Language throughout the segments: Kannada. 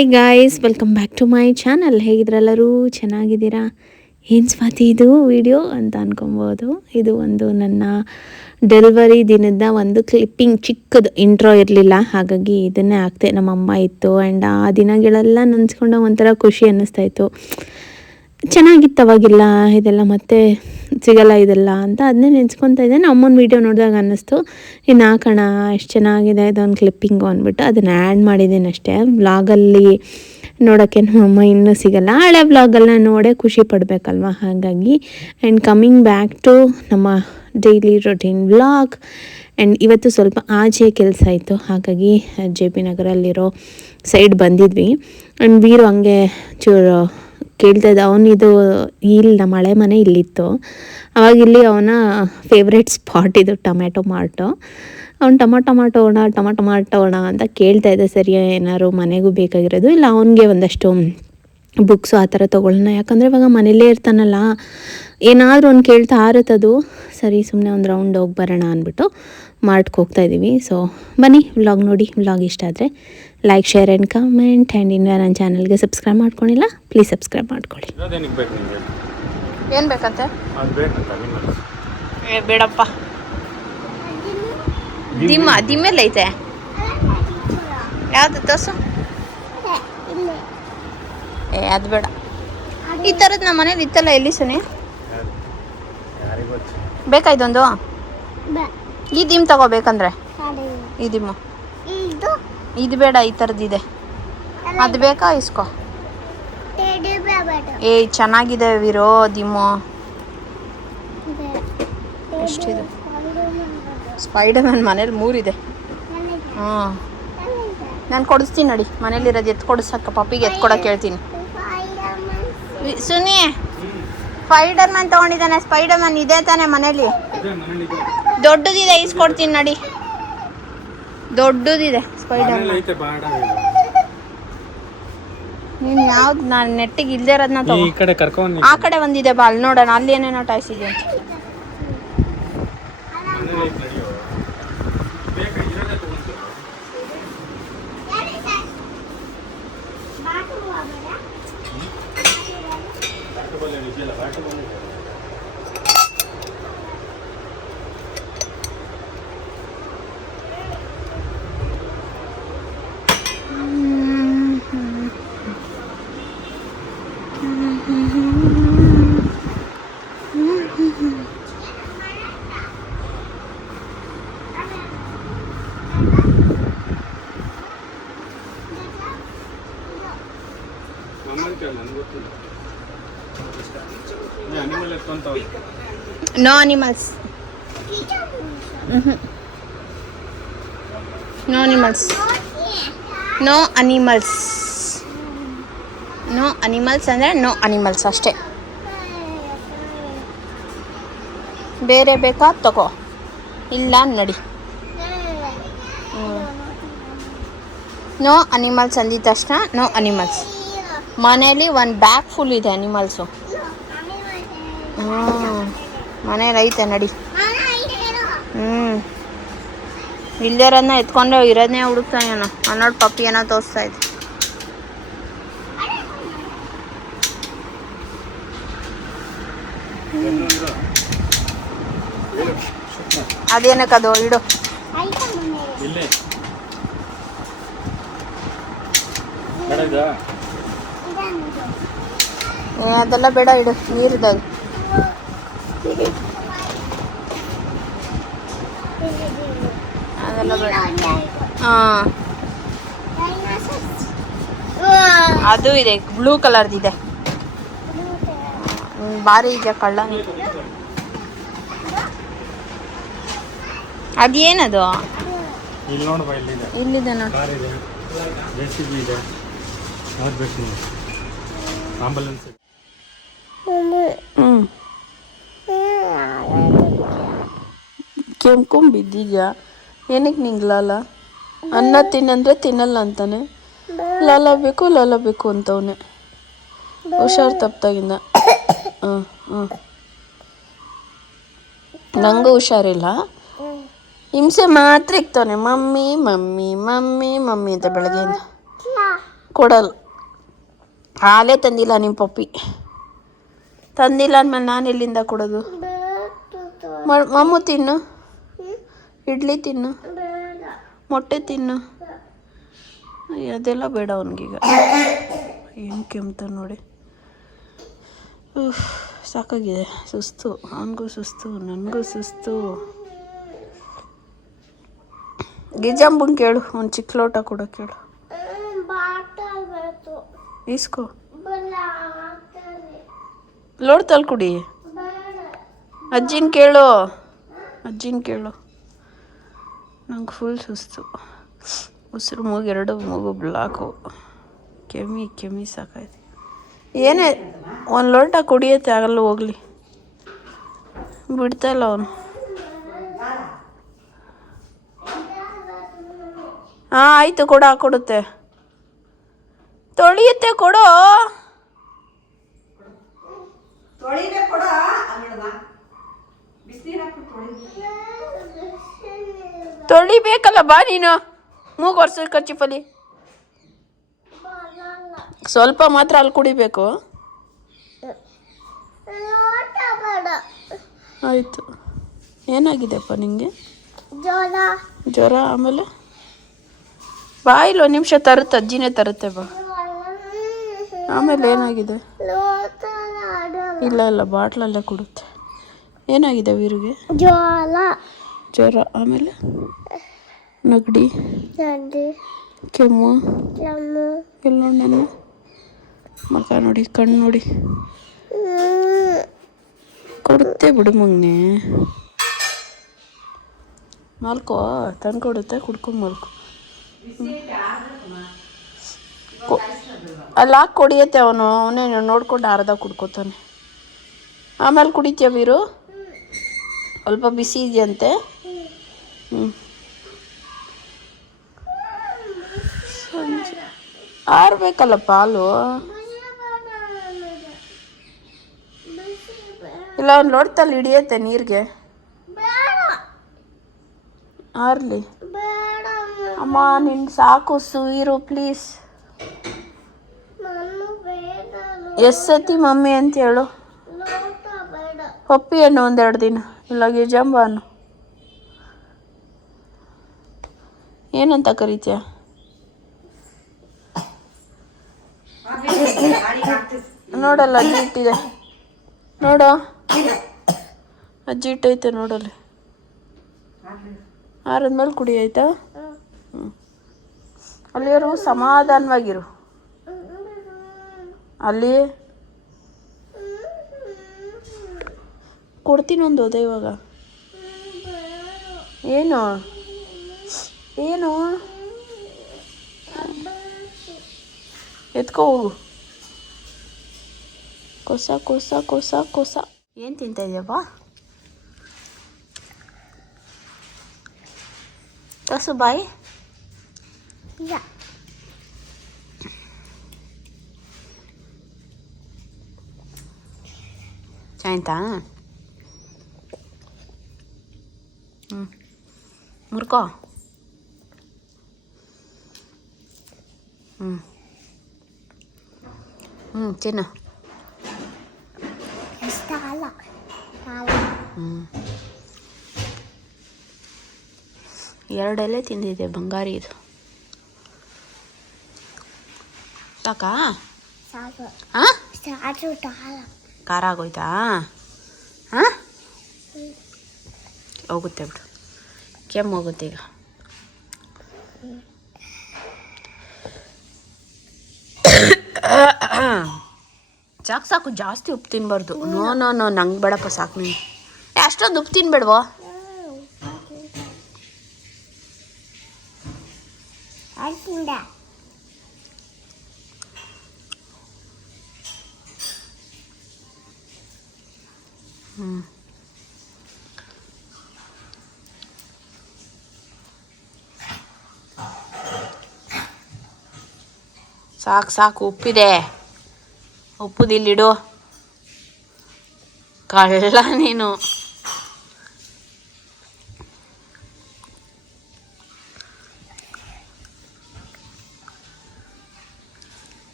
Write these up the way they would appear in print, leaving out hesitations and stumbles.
Hi guys, welcome back to my channel. ಹೇಗಿದ್ರೆಲ್ಲರೂ ಚೆನ್ನಾಗಿದ್ದೀರಾ? ಏನು ಸ್ವಾತಿ ಇದು ವಿಡಿಯೋ ಅಂತ ಅನ್ಕೊಬೋದು. ಇದು ಒಂದು ನನ್ನ ಡೆಲಿವರಿ ದಿನದ ಒಂದು ಕ್ಲಿಪ್ಪಿಂಗ್, ಚಿಕ್ಕದು ಇಂಟ್ರೋ ಇರಲಿಲ್ಲ, ಹಾಗಾಗಿ ಇದನ್ನೇ ಹಾಕ್ತೆ. ನಮ್ಮಮ್ಮ ಇತ್ತು ಆ್ಯಂಡ್ ಆ ದಿನಗಳೆಲ್ಲ ನೆನೆಸ್ಕೊಂಡಾಗ ಒಂಥರ ಖುಷಿ ಅನ್ನಿಸ್ತಾಯಿತ್ತು. ಚೆನ್ನಾಗಿತ್ತು ಅವಾಗಿಲ್ಲ, ಇದೆಲ್ಲ ಮತ್ತೆ ಸಿಗಲ್ಲ ಇದೆಲ್ಲ ಅಂತ ಅದನ್ನೇ ನೆನೆಸ್ಕೊತಾ ಇದ್ದೆ. ಅಮ್ಮನ ವೀಡಿಯೋ ನೋಡಿದಾಗ ಅನ್ನಿಸ್ತು, ಇನ್ನು ಹಾಕೋಣ, ಎಷ್ಟು ಚೆನ್ನಾಗಿದೆ ಇದೊಂದು ಕ್ಲಿಪ್ಪಿಂಗು ಅಂದ್ಬಿಟ್ಟು ಅದನ್ನು ಆ್ಯಡ್ ಮಾಡಿದ್ದೀನಿ ಅಷ್ಟೇ. ವ್ಲಾಗಲ್ಲಿ ನೋಡೋಕ್ಕೆ ನಮ್ಮಮ್ಮ ಇನ್ನೂ ಸಿಗಲ್ಲ, ಹಳೆ ವ್ಲಾಗಲ್ಲಿ ನೋಡೇ ಖುಷಿ ಪಡಬೇಕಲ್ವ, ಹಾಗಾಗಿ. ಆ್ಯಂಡ್ ಕಮ್ಮಿಂಗ್ ಬ್ಯಾಕ್ ಟು ನಮ್ಮ ಡೈಲಿ ರೊಟೀನ್ ವ್ಲಾಗ್. ಆ್ಯಂಡ್ ಇವತ್ತು ಸ್ವಲ್ಪ ಆಚೆ ಕೆಲಸ ಇತ್ತು, ಹಾಗಾಗಿ JP ನಗರಲ್ಲಿರೋ ಸೈಡ್ ಬಂದಿದ್ವಿ. ಆ್ಯಂಡ್ ವೀರು ಹಂಗೆ ಚೂರು ಕೇಳ್ತಾ ಇದ್ದ, ಅವನಿದು ಇಲ್ಲಿ ನಮ್ಮ ಹಳೆ ಮನೆ ಇಲ್ಲಿತ್ತು, ಅವಾಗ ಇಲ್ಲಿ ಅವನ ಫೇವ್ರೇಟ್ ಸ್ಪಾಟ್ ಇದು ಟೊಮ್ಯಾಟೊ ಮಾರ್ಟು. ಅವ್ನು ಟೊಮಾಟೊ ಮಾರ್ಟೋಣ ಅಂತ ಕೇಳ್ತಾ ಇದ್ದೆ. ಸರಿ, ಏನಾದ್ರು ಮನೆಗೂ ಬೇಕಾಗಿರೋದು, ಇಲ್ಲ ಅವನಿಗೆ ಒಂದಷ್ಟು ಬುಕ್ಸು ಆ ಥರ ತೊಗೊಳ್ಳೋಣ, ಯಾಕಂದರೆ ಇವಾಗ ಮನೇಲೇ ಇರ್ತಾನಲ್ಲ, ಏನಾದರೂ ಒಂದು ಕೇಳ್ತಾ ಆರುತ್ತದು. ಸರಿ, ಸುಮ್ಮನೆ ಒಂದು ರೌಂಡ್ ಹೋಗಿ ಬರೋಣ ಅಂದ್ಬಿಟ್ಟು ಮಾರ್ಟ್ಗೆ ಹೋಗ್ತಾಯಿದ್ದೀವಿ. ಸೊ ಬನ್ನಿ, ವ್ಲಾಗ್ ನೋಡಿ. ವ್ಲಾಗ್ ಇಷ್ಟ ಆದರೆ like, share and comment. And ಇನ್ನು ನನ್ನ ಚಾನಲ್ಗೆ ಸಬ್ಸ್ಕ್ರೈಬ್ ಮಾಡ್ಕೊಂಡಿಲ್ಲ, ಪ್ಲೀಸ್ ಸಬ್ಸ್ಕ್ರೈಬ್ ಮಾಡ್ಕೊಳ್ಳಿ. ಏನು ಬೇಕಂತೆ? ಬೇಡಪ್ಪ, ದಿಮ್ಮೆಲ್ಲ ಐತೆ. ಯಾವುದು ತೋಸು? ಅದು ಬೇಡ. ಈ ಥರದ್ದು ನಮ್ಮ ಮನೇಲಿ ಇತ್ತಲ್ಲ, ಎಲ್ಲಿ ಸುನಿ ಬೇಕಾ ಇದೊಂದು? ಈ ದಿಮ್ ತಗೋಬೇಕಂದ್ರೆ ಈ ದಿಮ್ಮು ಇದು ಬೇಡ, ಈ ಥರದ್ದಿದೆ. ಅದು ಬೇಕಾ? ಇಸ್ಕೋ. ಚೆನ್ನಾಗಿದೆ ವೀರೋ ದಿಮ್ಮು. ಎಷ್ಟಿದೆ? ಸ್ಪೈಡರ್ ಮ್ಯಾನ್ ಮನೇಲಿ 3 ಇದೆ. ನಾನು ಕೊಡಿಸ್ತೀನಿ ನೋಡಿ, ಮನೇಲಿರೋದು ಎತ್ತು ಕೊಡಿಸಕ್ಕ, ಪಪ್ಪಿಗೆ ಎತ್ಕೊಡಕ್ಕೆ ಹೇಳ್ತೀನಿ. ಸುನಿ, ಸ್ಪೈಡರ್ ಮ್ಯಾನ್ ತೊಗೊಂಡಿದ್ದಾನೆ. ಸ್ಪೈಡರ್ ಮ್ಯಾನ್ ಇದೆ ತಾನೆ ಮನೇಲಿ? ದೊಡ್ಡದಿದೆ, ಇಸ್ಕೊಡ್ತೀನಿ ನೋಡಿ. ದೊಡ್ಡದಿದೆ ಸ್ಪೈಡರ್ ಮ್ಯಾನ್. ನೀನು ಯಾವ್ದು? ನಾನು ನೆಟ್ಟಿಗೆ ಇಲ್ಲದೆ ಇರೋದನ್ನ ತಗೋ. ಆ ಕಡೆ ಒಂದಿದೆ ಬಾ, ಅಲ್ಲಿ ನೋಡೋಣ, ಅಲ್ಲಿ ಏನೇನೋ ಟಾಯ್ಸ್ ಇದೆ ಅಂತ. No animals. No animals. No animals. No animals ಅಂದರೆ ನೋ ಅನಿಮಲ್ಸ್ ಅಷ್ಟೇ. ಬೇರೆ ಬೇಕಾ ತಗೋ, ಇಲ್ಲ ನಡಿ. ನೋ ಅನಿಮಲ್ಸ್ ಅಂದಿದ ತಕ್ಷಣ ನೋ ಅನಿಮಲ್ಸ್. ಮನೇಲಿ ಒಂದು ಬ್ಯಾಗ್ ಫುಲ್ ಇದೆ ಅನಿಮಲ್ಸು. ಮನೇಲಿ ಐತೆ ನಡಿ. ಇಲ್ದಿರೋದನ್ನ ಎತ್ಕೊಂಡೆ ಇರೋದನ್ನೇ ಹುಡುಕ್ತಾನೆ ಏನೋ. ಅನ್ನೋಡು ಪಪ್ಪಿ ಏನೋ ತೋರಿಸ್ತಾ ಇದೆ. ಅದೇನಕ್ಕದು ಇಡು. ಅದೆಲ್ಲ ಬೇಡ, ಇಡು. ನೀರಿದ್ದದು. ಅದೆಲ್ಲ ಬೇಡ. ಅದು ಇದೆ, ಬ್ಲೂ ಕಲರ್ದಿದೆ. ಭಾರಿ ಇದೆ ಕಳ್ಳ. ಅದೇನದು? ಇಲ್ಲಿದೆ ನೋಡಿ. ಕೆಮ್ಕೊಂಬಿದ್ದೀಯಾ? ಏನಕ್ಕೆ ನಿಂಗೆ ಲಾಲ? ಅನ್ನ ತಿನ್ನಂದ್ರೆ ತಿನ್ನಲ್ಲ ಅಂತಾನೆ, ಲಾಲ ಬೇಕು ಅಂತವನೆ. ಹುಷಾರು ತಪ್ಪಾಗಿಂದ. ನಂಗೂ ಹುಷಾರಿಲ್ಲ, ಹಿಂಸೆ ಮಾತ್ರ ಇಕ್ತಾನೆ. ಮಮ್ಮಿ ಅಂತ ಬೆಳಗ್ಗೆಯಿಂದ ಕೊಡಲ್ಲ. ಹಾಲೇ ತಂದಿಲ್ಲ ನಿಮ್ಮ ಪಪ್ಪಿ. ತಂದಿಲ್ಲ ಅಂದಮೇಲೆ ನಾನು ಎಲ್ಲಿಂದ ಕೊಡೋದು? ಮಮ್ಮು ತಿನ್ನು, ಇಡ್ಲಿ ತಿನ್ನು, ಮೊಟ್ಟೆ ತಿನ್ನು. ಅದೆಲ್ಲ ಬೇಡ ಅವನಿಗೀಗ. ಏನು ಕೆಮ್ತ ನೋಡಿ. ಸಾಕಾಗಿದೆ, ಸುಸ್ತು. ಅವನಿಗೂ ಸುಸ್ತು, ನನಗೂ ಸುಸ್ತು. ಗಿಜಂಬಂಗೆ ಕೇಳು, ಒಂದು ಚಿಕ್ಕ ಲೋಟ ಕೊಡೋ ಕೇಳು. ಇಸ್ಕೋ, ಲೋಟದಲ್ಲಿ ಕುಡಿ. ಅಜ್ಜಿನ ಕೇಳು, ನಂಗೆ ಫುಲ್ ಸುಸ್ತು. ಉಸಿರು ಮೂಗು ಮೂಗು ಬ್ಲಾಕು. ಕೆಮ್ಮಿ ಸಾಕಾಯ್ತು. ಏನೇ ಒಂದು ಲೋಟ ಕುಡಿಯತ್ತೆ, ಆಗಲ್ಲ ಹೋಗ್ಲಿ. ಬಿಡ್ತಾಯಿಲ್ಲ ಅವನು. ಹಾಂ ಆಯಿತು, ಕೊಡುತ್ತೆ. ತೊಳಿಯುತ್ತೆ, ಕೊಡೋ. ತೊಳಿಬೇಕಲ್ಲ, ಬಾ ನೀನು. ಮೂಗು ಒರೆಸು ಕರ್ಚಿಫಲ್ಲಿ. ಸ್ವಲ್ಪ ಮಾತ್ರ ಅಲ್ಲಿ ಕುಡಿಬೇಕು. ಆಯಿತು. ಏನಾಗಿದೆಪ್ಪ ನಿಂಗೆ? ಜ್ವರ. ಆಮೇಲೆ ಬಾ, ಇಲ್ಲ ಒಂದು ನಿಮಿಷ ತರುತ್ತೆ, ಅಜ್ಜಿನೇ ತರುತ್ತೆ, ಬಾ. ಆಮೇಲೆ ಏನಾಗಿದೆ? ಇಲ್ಲ ಬಾಟ್ಲಲ್ಲೇ ಕೊಡುತ್ತೆ. ಏನಾಗಿದೆ ವೀರಿಗೆ? ಜ್ವರ. ಆಮೇಲೆ ನೆಗಡಿ, ಕೆಮ್ಮು. ಎಲ್ಲ ನನ್ನ ಮಗ ನೋಡಿ, ಕಣ್ಣು ನೋಡಿ. ಕೊಡುತ್ತೆ ಬಿಡು ಮಗನೆ. ಮಲ್ಕೋ, ತಂದು ಕೊಡುತ್ತೆ, ಕುಡ್ಕೊಂಡು ಮಲ್ಕೋ. ಅಲ್ಲಿ ಹಾಕಿ ಕೊಡಿಯತ್ತೆ ಅವನೇ ನೋಡ್ಕೊಂಡು ಅರ್ಧ ಕುಡ್ಕೋತಾನೆ. ಆಮೇಲೆ ಕುಡಿತೀಯ ವೀರು? ಸ್ವಲ್ಪ ಬಿಸಿ ಇದೆಯಂತೆ. ಸಂಜೆ ಆರ್ಬೇಕಲ್ಲಪ್ಪ ಹಾಲು. ಇಲ್ಲ ಒಂದು ಲೋಟದಲ್ಲಿ ಹಿಡಿಯತ್ತೆ ನೀರಿಗೆ. ಆರ್ಲಿ. ಅಮ್ಮ ನಿನ್ನ ಸಾಕು ವೀರು, ಪ್ಲೀಸ್. ಎಷ್ಟು ಸತಿ ಮಮ್ಮಿ ಅಂತ ಹೇಳು. ಪಪ್ಪಿ ಹಣ್ಣು ಒಂದೆರಡು ದಿನ, ಇಲ್ಲ ಗಿಜಂಬ ಹಣ್ಣು. ಏನಂತ ಕರೀತೀಯ? ನೋಡಲ್ಲ, ಅಜ್ಜಿ ಇಟ್ಟಿದೆ ನೋಡು. ಅಜ್ಜಿ ಇಟ್ಟೈತೆ ನೋಡಲ್ಲಿ. ಆರದ್ಮೇಲೆ ಕುಡಿ, ಆಯ್ತಾ? ಅಲ್ಲಿಯವರು ಸಮಾಧಾನವಾಗಿರು. ಅಲ್ಲಿ ಕೊಡ್ತೀನಿ ಒಂದು ಹೋದೆ ಇವಾಗ. ಏನು ಎತ್ಕೋ ಹೋಗು. ಕೊಸ. ಏನು ತಿಂತಾ ಇದೆಯಪ್ಪ? ಕಸು ಬಾಯಿ. ಆಯ್ತಾ? ಮುರ್ಕೋ. ತಿನ್ನು. ಎರಡೆಲೆ ತಿಂದಿದೆ ಬಂಗಾರಿ. ಇದು ಸಾಕಾ? ಖಾರ ಆಗೋಯ್ತಾ? ಹೋಗುತ್ತೆ ಬಿಡು, ಕೆಮ್ಮು ಹೋಗುತ್ತೆ ಈಗ. ಸಾಕು, ಜಾಸ್ತಿ ಉಪ್ಪು ತಿನ್ಬಾರ್ದು. ನೋ ನಂಗೆ ಬೇಡಪ್ಪ, ಸಾಕು. ನೀನು ಅಷ್ಟೊಂದು ಉಪ್ಪು ತಿನ್ಬೇಡವೋ. ಸಾಕು, ಉಪ್ಪಿದೆ. ಉಪ್ಪುದಿಲ್ಲಿಡು. ಕಳ್ಳ ನೀನು.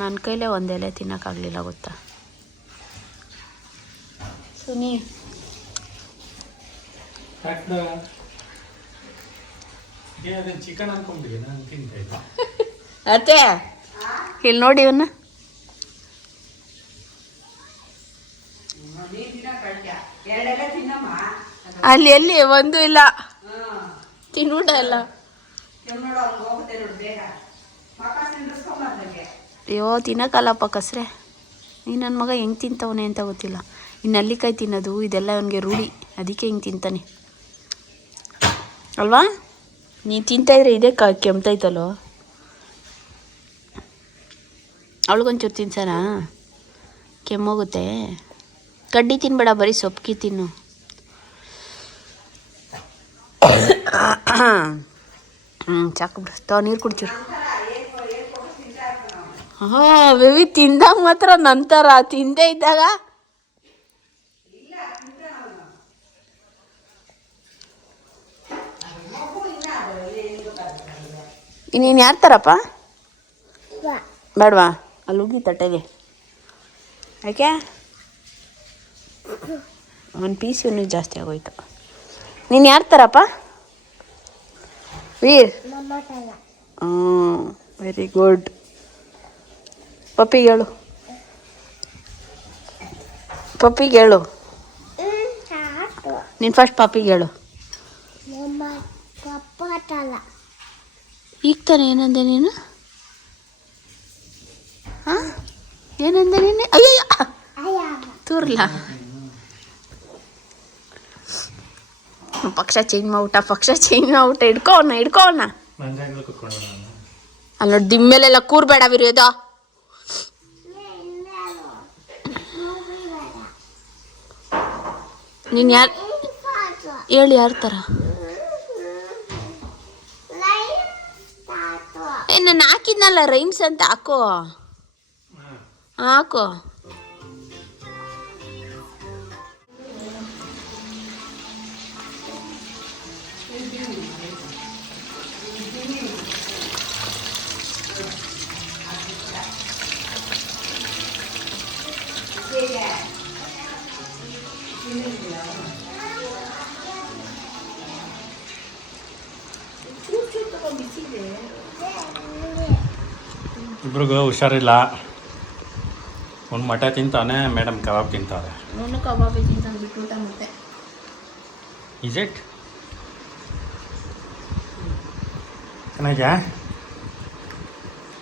ನನ್ನ ಕೈಲೇ ಒಂದೆಲೆ ತಿನ್ನೋಕ್ಕಾಗಲಿಲ್ಲ ಗೊತ್ತಾ ಸುನಿ. ಚಿಕನ್ ಅನ್ಕೊಂಡ್ಬಿಡಿ ನಾನು ತಿಂತಾ ಇಲ್ಲ. ಅತ್ತೆ ಇಲ್ಲಿ ನೋಡಿ ಇವನ್ನ. ಅಲ್ಲಿ ಎಲ್ಲಿ ಒಂದು ಇಲ್ಲ ತಿನ್ಬಿಡ ಎಲ್ಲ. ಅಯ್ಯೋ ತಿನ್ನಕ್ಕಲ್ಲಪ್ಪ ಕಸ್ರೆ. ನೀ ನನ್ನ ಮಗ ಹೆಂಗೆ ತಿಂತವನೆ ಅಂತ ಗೊತ್ತಿಲ್ಲ. ಇನ್ನು ನಲ್ಲಿಕಾಯಿ ತಿನ್ನೋದು ಇದೆಲ್ಲ ಅವನಿಗೆ ರೂಢಿ, ಅದಕ್ಕೆ ಹಿಂಗೆ ತಿಂತಾನೆ ಅಲ್ವಾ. ನೀನು ತಿಂತಾಯಿದ್ರೆ ಇದೇ ಕೆಮ್ತೈತಲ್ಲೋ. ಅವಳಿಗೊಂಚೂರು ತಿನ್ಸೋಣ, ಕೆಮ್ಮೋಗುತ್ತೆ. ಕಡ್ಡಿ ತಿನ್ಬೇಡ, ಬರೀ ಸೊಪ್ಪಿಗೆ ತಿನ್ನು. ಸಾಕು ಬಿಡು, ನೀರು ಕುಡ್ಚೂರು. ಹಾಂ ಬೇಬಿ ತಿಂದಾಗ ಮಾತ್ರ ನಂತರ, ತಿಂದೇ ಇದ್ದಾಗ ಇನ್ನೇನು ಯಾರು ಥರಪ್ಪ ಬೇಡವಾ ಅಲ್ಲಿ ಹೋಗಿ ತಟ್ಟೆಗೆ. ಯಾಕೆ ಒಂದು ಪೀಸ್ ಇನ್ನೂ ಜಾಸ್ತಿ ಆಗೋಯ್ತು. ನೀನು ಯಾರು ಥರಪ್ಪ ವೀರ್? Very good. ಪಪ್ಪಿಗೆ ಹೇಳು, ಪಪ್ಪಿಗೆ ಹೇಳು. ನೀನು ಫಸ್ಟ್ ಪಪ್ಪಿಗೆ ಹೇಳು. ಈಗ ತಾನೆ ಏನಂದೆ ನೀನು? ಹಾಂ ಏನಂದೆ ನೀನು? ಅಯ್ಯಯ್ಯ ತೂರ್ಲ. ಪಕ್ಷ ಚೇಂಜ್ ಮಾಡ್ಬಿಟ್ಟ ಹಿಡ್ಕೋಣ ಅಲ್ಲಿ ನೋಡಿ ದಿಮ್ಮೇಲೆಲ್ಲ ಕೂರ್ಬೇಡ ವಿರೋಧ. ನೀನು ಯಾರು ಹೇಳಿ ಯಾರ ಥರ? ನಾನು ಹಾಕಿದ್ನಲ್ಲ ರೈಮ್ಸ್ ಅಂತ, ಹಾಕೋ. ಇಬ್ರಿಗೂ ಹುಷಾರಿಲ್ಲ. ಒಂದು ಮಟ ತಿಂತಾನೆ, ಮೇಡಮ್ ಕಬಾಬ್ ತಿಂತಾರೆ. ಅವನು ಕಬಾಬ್ ತಿಂತಾನೆ ಬಿಟ್ಬಿಟ್ಟ ಮತ್ತೆ. ಇಸ್ ಇಟ್ ಚೆನ್ನಾಗ್ಯಾ?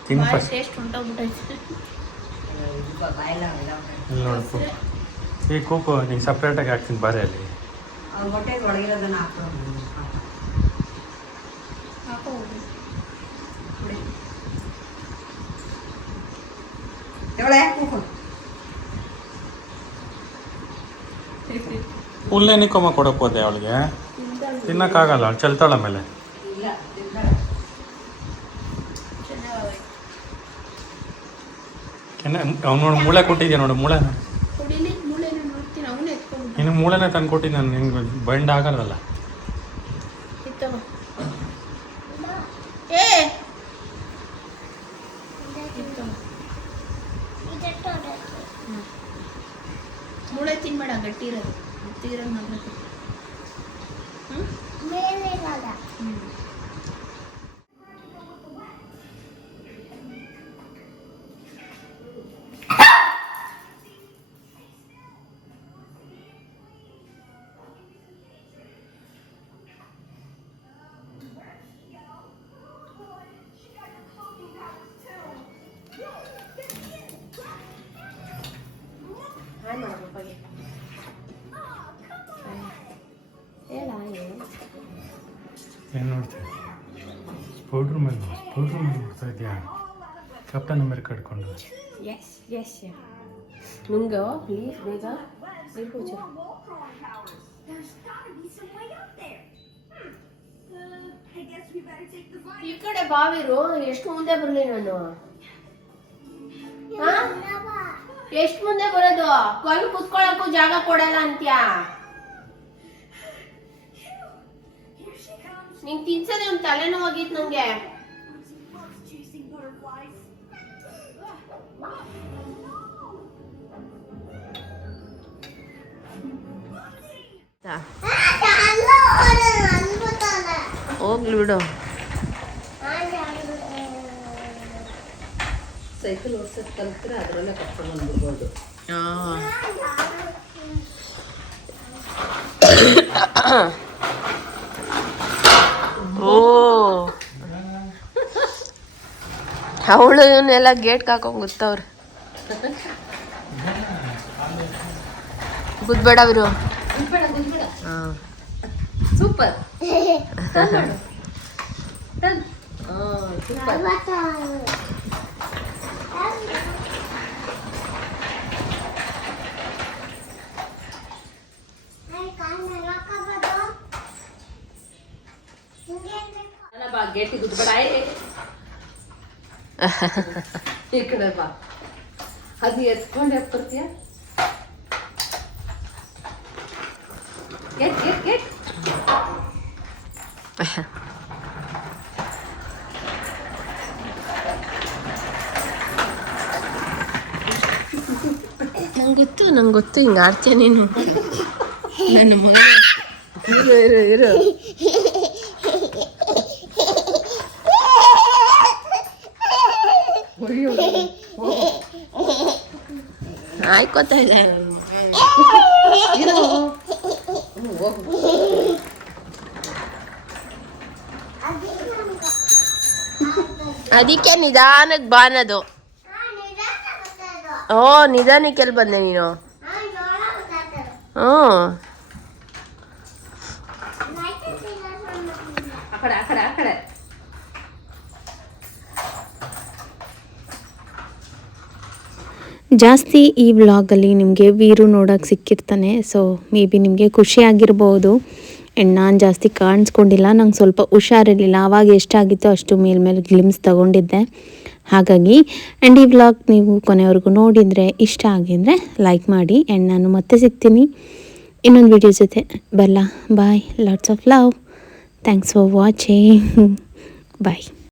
ತಿನ್ನು ಫಸ್ಟ್. ಟೇಸ್ಟ್ ಹೊಂಟೋಗ್ಬಿಟ್ಟೈತೆ. ಇಲ್ಲಿ ನೋಡಪ್ಪು, ಈ ಕೂಪು ನಿಂಗೆ ಸಪ್ರೇಟಾಗಿ ಹಾಕ್ತೀನಿ ಬಾರಿ ಅಲ್ಲಿ. ಹುಲ್ಲೇನಿಕೊಮ್ಮ ಕೊಡಕ್ಕೆ ಹೋದೆ ಅವಳಿಗೆ? ತಿನ್ನಕ್ಕಾಗಲ್ಲ, ಅವಳು ಚೆಲ್ತಾಳ ಮೇಲೆ. ಅವ್ನು ನೋಡಿ ಮೂಳೆ ಕೊಟ್ಟಿದ್ಯಾ ನೋಡು, ಮೂಳೆನ ನಿನಗೆ ಮೂಳೆನೇ ತಂದು ಕೊಟ್ಟಿದ್ದೆ ನಾನು. ನಿನ್ಗೆ ಬೈಂಡ್ ಆಗಲ್ವಲ್ಲ. ಮೂಳೆ ತಿನ್ಬೇಡ, ಗಟ್ಟಿ ಇರೋದು ತೀರೋದು ಮಾತ್ರ. ಏನು ನೋಡ್ತೀವಿ? ಪೌಡ್ರ್ ಮೇಲೆ ನೋಡ್ತಾ ಇದೆಯಾ? ಕ್ಯಾಪ್ಟನ್ ಅಮೆರಿಕ ಹಿಡ್ಕೊಂಡು. ನುಂಗೋ ಪ್ಲೀಸ್, ಬೇಗ ಈ ಕಡೆ ಬಾವಿರು. ಎಷ್ಟು ಮುಂದೆ ಬರಲಿ ನಾನು? ಎಷ್ಟು ಮುಂದೆ ಬರೋದು? ಕಲ್ಲು ಕುತ್ಕೊಳ್ಳೋಕ್ಕೂ ಜಾಗ ಕೊಡಲ್ಲ ಅಂತ್ಯಾ? ನಿಂಗೆ ತಿನ್ಸೋದೇ ಒಂದು ತಲೆನೋವಾಗಿತ್ತು ನನಗೆ. ಹೋಗ್ಲಿ ಬಿಡು. ಸೈಕಲ್ ಓಡಿಸೋದು ಕಲಿತ್ರೆ ಅದರಲ್ಲೇ ಕರ್ಕೊಂಡ್ಬಂದ್ಬಿಡ್ಬೋದು. ಓ ಅವಳು ಇವನ್ನೆಲ್ಲ ಗೇಟ್ಗೆ ಹಾಕೊಂಡ್ ಗೊತ್ತವ್ರು. ಗುದ್ಬೇಡ ಅವರು. ಸೂಪರ್. ಗೇಟಿ ಗುದ್ಬೇಡ. ಈ ಕಡೆ ಬಾ. ಅದು ಎತ್ಕೊಂಡು ಬರ್ತೀಯ. Get get get. ನಂಗೆ ಗೊತ್ತು ಹಿಂಗೆ ಆಡ್ತೀಯ ನೀನು. ನನ್ನ ಮಗ ಇರು ಆಯ್ಕೋತಾ ಇದೆ ನನ್ನ ಮಗ. ಅದಕ್ಕೆ ನಿಧಾನಕ್ಕೆ ಬಾನದು. ಓ ನಿಧಾನಕ್ಕೆ ಎಲ್ಲಿ ಬಂದೆ ನೀನು? ಹ್ಞೂ ಆ ಕಡೆ. ಜಾಸ್ತಿ ಈ ವ್ಲಾಗಲ್ಲಿ ನಿಮಗೆ ವೀರು ನೋಡೋಕೆ ಸಿಕ್ಕಿರ್ತಾನೆ. ಸೊ ಮೇ ಬಿ ನಿಮಗೆ ಖುಷಿಯಾಗಿರ್ಬೋದು. ಆ್ಯಂಡ್ ನಾನು ಜಾಸ್ತಿ ಕಾಣಿಸ್ಕೊಂಡಿಲ್ಲ, ನಂಗೆ ಸ್ವಲ್ಪ ಹುಷಾರಿರಲಿಲ್ಲ. ಆವಾಗ ಎಷ್ಟಾಗಿತ್ತೋ ಅಷ್ಟು ಮೇಲ್ಮೇಲೆ ಗ್ಲಿಮ್ಸ್ ತಗೊಂಡಿದ್ದೆ. ಹಾಗಾಗಿ ಆ್ಯಂಡ್ ಈ ವ್ಲಾಗ್ ನೀವು ಕೊನೆವರೆಗೂ ನೋಡಿದರೆ ಇಷ್ಟ ಆಗಿದ್ರೆ ಲೈಕ್ ಮಾಡಿ. ಆ್ಯಂಡ್ ನಾನು ಮತ್ತೆ ಸಿಗ್ತೀನಿ ಇನ್ನೊಂದು ವಿಡಿಯೋ ಜೊತೆ. Bye. Lots of love. Thanks for watching. Bye.